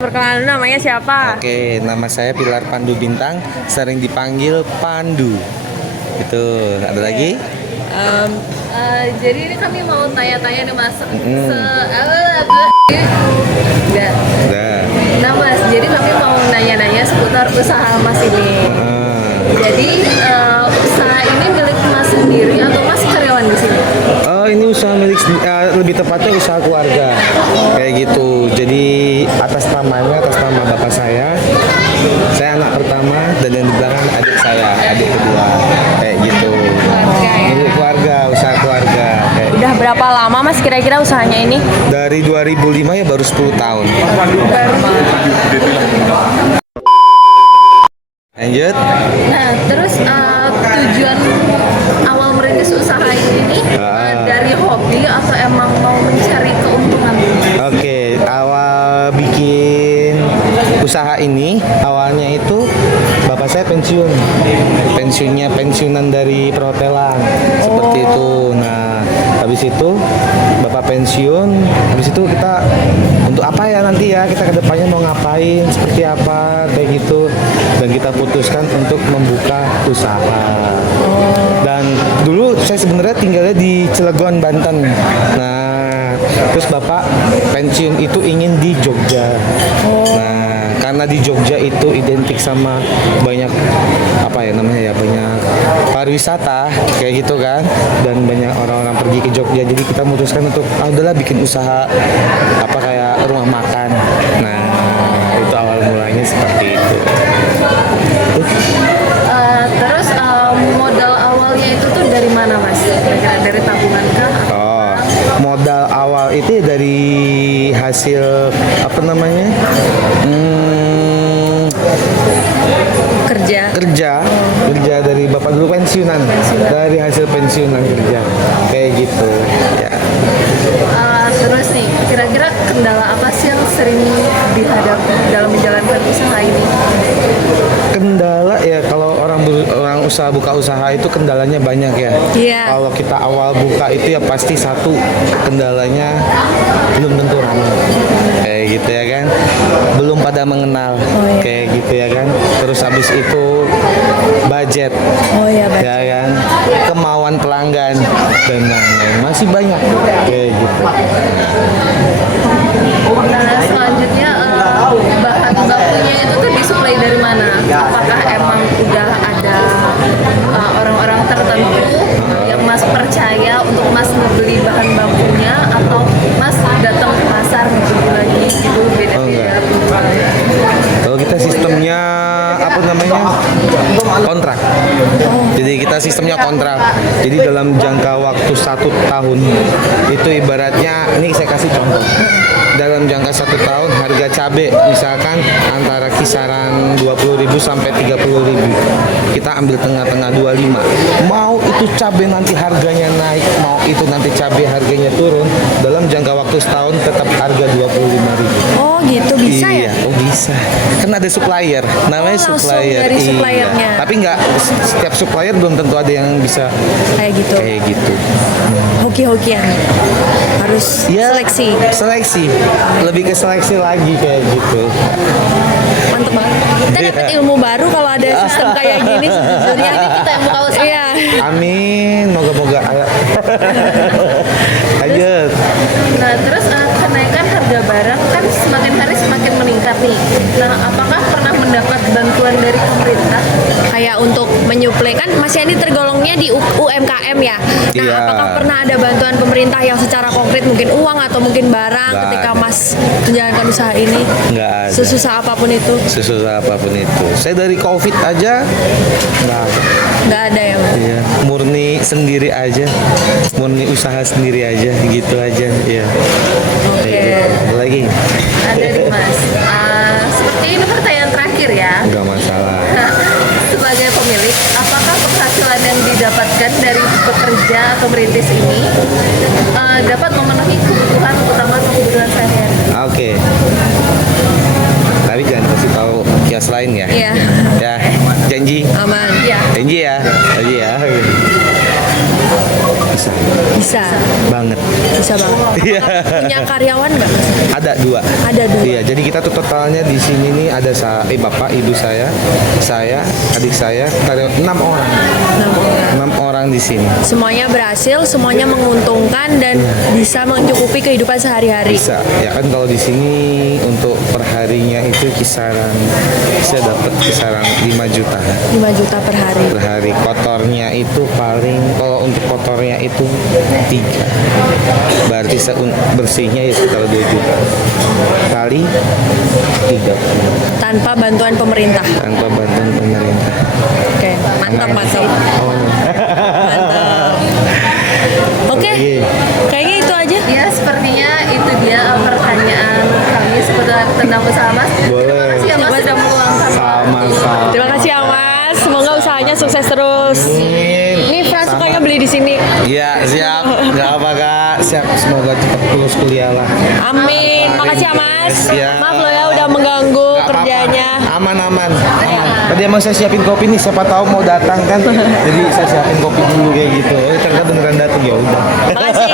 Perkenalan namanya siapa? Oke, nama saya Pilar Pandu Bintang, sering dipanggil Pandu. Itu ada lagi? Jadi ini kami mau tanya-tanya nih mas. Udah. Udah. Nah mas, jadi kami mau nanya-nanya seputar usaha mas ini. Jadi usaha ini milik mas sendiri atau mas karyawan di sini? Oh, ini usaha milik, lebih tepatnya usaha keluarga. Kayak gitu. Jadi atas nama bapak saya anak pertama, dan yang di belakang adik saya, adik kedua. Kayak gitu. Milik keluarga, usaha keluarga. Udah berapa lama mas kira-kira usahanya ini? Dari 2005 ya, baru 10 tahun. Lanjut. Nah, terus tujuan awal merintis usaha ini dari hobi atau emang mau mencari keuntungan? Oke, awal bikin usaha ini awalnya itu bapak saya pensiunan dari perhotelan seperti itu. Nah, habis itu bapak pensiun, habis itu kita untuk apa ya nanti ya, kita kedepannya mau ngapain, seperti apa, kayak gitu, dan kita putuskan untuk membuka usaha. Dan dulu saya sebenarnya tinggalnya di Cilegon, Banten. Nah, terus bapak pensiun itu ingin di Jogja. Nah, karena di Jogja itu identik sama banyak banyak pariwisata kayak gitu kan, dan banyak orang-orang pergi ke Jogja. Jadi kita memutuskan untuk udahlah bikin usaha kayak rumah makan. Nah, itu awal mulanya seperti itu. Terus modal awalnya itu tuh dari mana mas? Kira-kira dari tabungan kah? Oh, modal awal itu dari hasil kerja dari bapak dulu pensiunan. Dari hasil pensiunan kerja kayak gitu ya. Terus nih, kira-kira kendala apa sih yang sering dihadapi dalam menjalankan usaha ini? Kendala ya, kalau orang usaha buka usaha itu kendalanya banyak ya. Iya. Kalau kita awal buka itu ya pasti satu kendalanya belum tentu ramai. Kayak gitu ya kan. Belum pada mengenal. Kayak gitu ya kan. Terus habis itu budget. Budget. Ya kan. Kemauan pelanggan dan lain-lain masih banyak. Kayak gitu. Nah, selanjutnya bahan bakunya itu tuh disuplai dari mana? Apakah emang udah ada orang-orang tertentu yang mas percaya untuk mas membeli bahan bakunya, atau mas datang ke pasar membeli lagi gitu, beda-beda? Kalau kita sistemnya kontrak. Jadi kita sistemnya kontrak. Jadi dalam jangka waktu 1 tahun itu ibaratnya, ini saya kasih contoh. Dalam jangka 1 tahun harga cabai misalkan antara kisaran 20.000 sampai 30.000. Kita ambil tengah-tengah 25. Mau itu cabai nanti harganya naik, mau itu nanti cabai harganya turun, dalam jangka waktu setahun tetap harga 25.000. Oh gitu, bisa iya, ya? Oh bisa. Kan ada supplier, namanya supplier. Dari suppliernya. Iya. Tapi nggak setiap supplier belum tentu ada yang bisa kayak gitu. Hoki-hokian. Harus seleksi. Lebih ke seleksi lagi kayak gitu. Mantep banget. Kita dapat ilmu baru kalau ada sistem kayak gini sejujurnya. Ini kita yang buka usaha. Iya. Amin, moga-moga. Lanjut. Nah, terus kenaikan harga barang kan semakin hari semakin meningkat nih. Nah, apakah pernah mendapat bantuan dari pemerintah kayak untuk menyuplai, kan Mas Yani tergolongnya di UMKM ya? Nah, iya. Apakah pernah ada bantuan pemerintah yang secara konkret, mungkin uang atau mungkin barang ketika Mas menjalankan usaha ini? Nggak ada. Sesusah apapun itu? Sesusah apapun itu. Saya dari COVID aja nggak ada ya Mas? Iya, murni sendiri aja, murni usaha sendiri aja, gitu aja. Iya. Oke. Ada lagi? Ada nih Mas. Seperti ini pertanyaan terakhir ya. Nggak masalah. Sebagai pemilik, apakah penghasilan yang didapatkan dari bekerja atau merintis ini dapat memenuhi kebutuhan utama atau kebutuhan sehari-hari? Oke. Tapi jangan kasih tahu kios lain ya. Iya. Ya, janji. Aman. Iya. Janji ya. Bisa. Bisa, banget. bisa banget. Iya. Punya karyawan nggak? Ada 2. Ada 2. Iya, jadi kita tuh totalnya di sini nih ada bapak, ibu saya, adik saya, kita ada 6 orang. 6 orang di sini. Semuanya berhasil, semuanya menguntungkan dan bisa mencukupi kehidupan sehari-hari. Bisa, ya kan kalau di sini untuk perharinya itu kisaran saya dapat kisaran 5 juta 5 juta per hari. per hari. Kotornya itu paling kalau untuk kotornya itu 3. Berarti bersihnya ya sekitar 2 juta. Kali 3 Tanpa bantuan pemerintah. tanpa bantuan pemerintah. Oke, mantap, mantap. Mantap. Oke, Iya. kayaknya itu aja. Ya sepertinya itu dia pertanyaan kami seputar tentang usaha Mas. Terima kasih ya Mas sudah meluangkan Sama-sama. Terima kasih ya Mas. Semoga usahanya sukses terus. Ini Fran sukanya beli di sini. Iya, siap. Gak apa Kak. Siap. Semoga cepat lulus kuliah lah. Amin. Makasih ya Mas. Siap. Maaf loh ya udah mengganggu Gak apa-apa. kerjanya. Aman. Tadi emang saya siapin kopi nih, siapa tahu mau datang kan. Jadi saya siapin kopi dulu kayak gitu. Oh, ternyata beneran datang ya udah. Makasih.